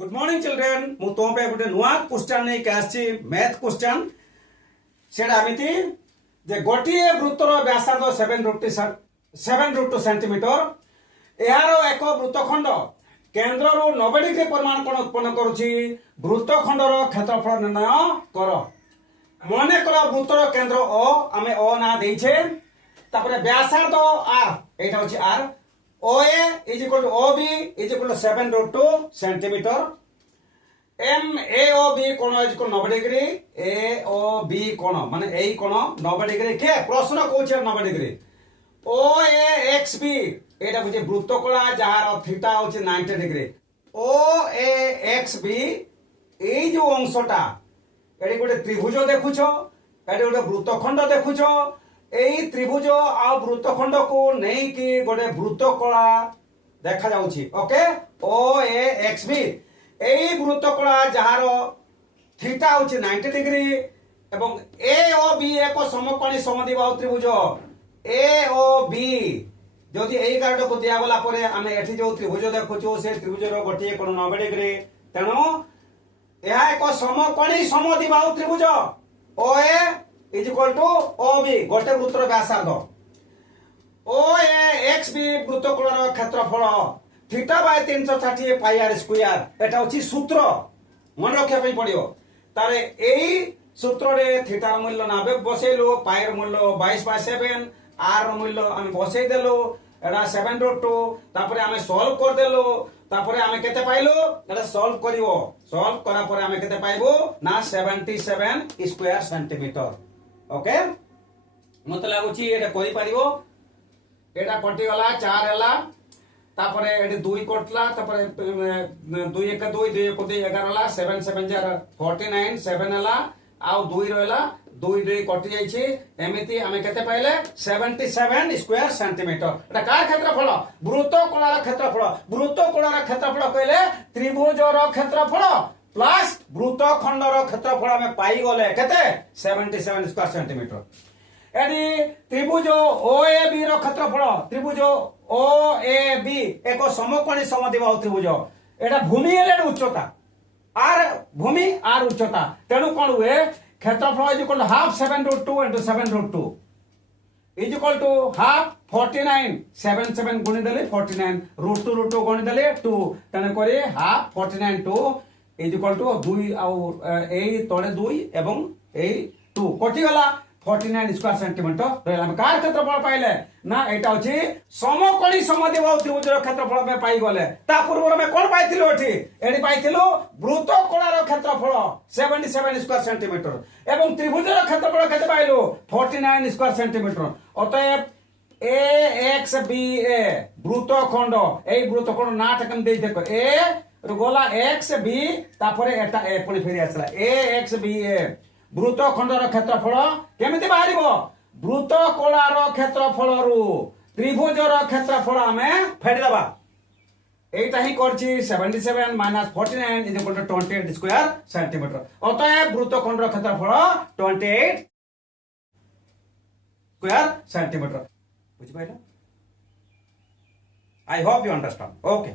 good morning children मु तुम पे गोटे नुआ क्वेश्चन नहीं आसी मैथ क्वेश्चन सेटा एमिति जे गोटिए वृत्तर व्यासार्ध 7 √2 सेंटीमीटर यार एक वृत्तखंड केंद्र रु 90 डिग्री परिमाण कोण उत्पन्न करुछि वृत्तखंडर क्षेत्रफल निर्णय कर मन कर वृत्तर केंद्र ओ आमे ओ ना देइछे तापरे व्यासार्ध आर एटा होछि are OA is equal to OB is equal to 7 √2 centimetre MAOB कोण is equal to 90 degree AOB कोण माने एई कोण 90 डिग्री के प्रश्न कोचे 90 डिग्री OAXB एटा बुझे वृत्तकला जहार थीटा होचे 90 डिग्री OAXB एई जो अंशटा एडी गोटे त्रिभुज देखुछो एडी गोटे वृत्तखंड देखुछो एई त्रिभुज आ वृत्तखंड को नहीं कि गोटे वृत्तकला देखा जाउछि ओके OAXB एई वृत्तकला जहार थीटा होछि 90 डिग्री एवं AOB एक समकोणी समद्विबाहु त्रिभुज AOB जदि एई कार्ड को दिया गला परे आमे एठी जो त्रिभुज देखुछु से त्रिभुजर गोटे कोण 90 डिग्री तेनो एहा एक समकोणी समद्विबाहु त्रिभुज OA is equal to OB गोटे वृत्तर व्यासार्ध OAXB वृत्तकोणर क्षेत्रफल theta by 360 pi R square एटा होची सूत्र मन रखिया पई पडियो तारे एई सूत्र रे थीटा मूल्य 90 बसेलो पाई र मूल्य 22/7 आर र मूल्य हम बसै देलो एटा 7 √2 तापरे हमें सॉल्व कर देलो तापरे हमें केते पाइलो एटा सॉल्व करिवो सॉल्व करा परे हमें केते पाइबो ना 77 स्क्वायर सेंटीमीटर ओके मत लागुची एटा करि पारिबो एटा कटि गला 4 हला तापरे एटी 2 कटला तापरे 2 1 2 2 1 2 11 हला 7 7 जार 49 7 हला आउ 2 रहला 2 2 कटि जाईछि एमिति हमें केते पाइले 77 स्क्वायर सेंटीमीटर एटा का क्षेत्रफल वृत्तकोणर क्षेत्रफल कहले त्रिभुजर क्षेत्रफल प्लस वृत्तखंडर क्षेत्रफल हमें पाई गले केते 77 स्क्वायर सेंटीमीटर एडी त्रिभुज OAB रो क्षेत्रफल त्रिभुज OAB एक समकोणी समद्विबाहु त्रिभुज एटा भूमि एले उच्चता आर भूमि आर उच्चता तेनु कोन हुए क्षेत्रफल is equal to half 7 √2 into 7 √2 is equal to half 49 7 7 गुणी देले 49 √2 गुणी देले 2 तेनु करे हाफ 49 2 इज इक्वल टू 2 आउ ए तळे 2 एवं ए 2 कटि गला 49 स्क्वायर सेंटीमीटर रहला हम कार क्षेत्रफल पाइले ना एटा होची समकोणी समद्विबाहु त्रिभुजर क्षेत्रफल में पाई गले ता पूर्व में कोन पाइथिलो एडी पाइथिलो वृत्तकोणर क्षेत्रफल 77 स्क्वायर सेंटीमीटर एवं त्रिभुजर क्षेत्रफल केते पाइलो 49 स्क्वायर सेंटीमीटर अतएव AXBA वृत्तखंड एई वृत्तखंड ना टकन दे देखो ए गोला XB तापरे एटा ए पुनी फेरी आसला AXBA वृत्तखंडर क्षेत्रफल केमिति बाहरिबो वृत्तकोणर क्षेत्रफल रु त्रिभुजर क्षेत्रफल हमें फेडी दबा एटा ही करछि 77 - 49 is equal to 28 square centimetre अतएव वृत्तखंडर क्षेत्रफल 28 स्क्वायर सेंटीमीटर बुझि पाइला I hope you understand okay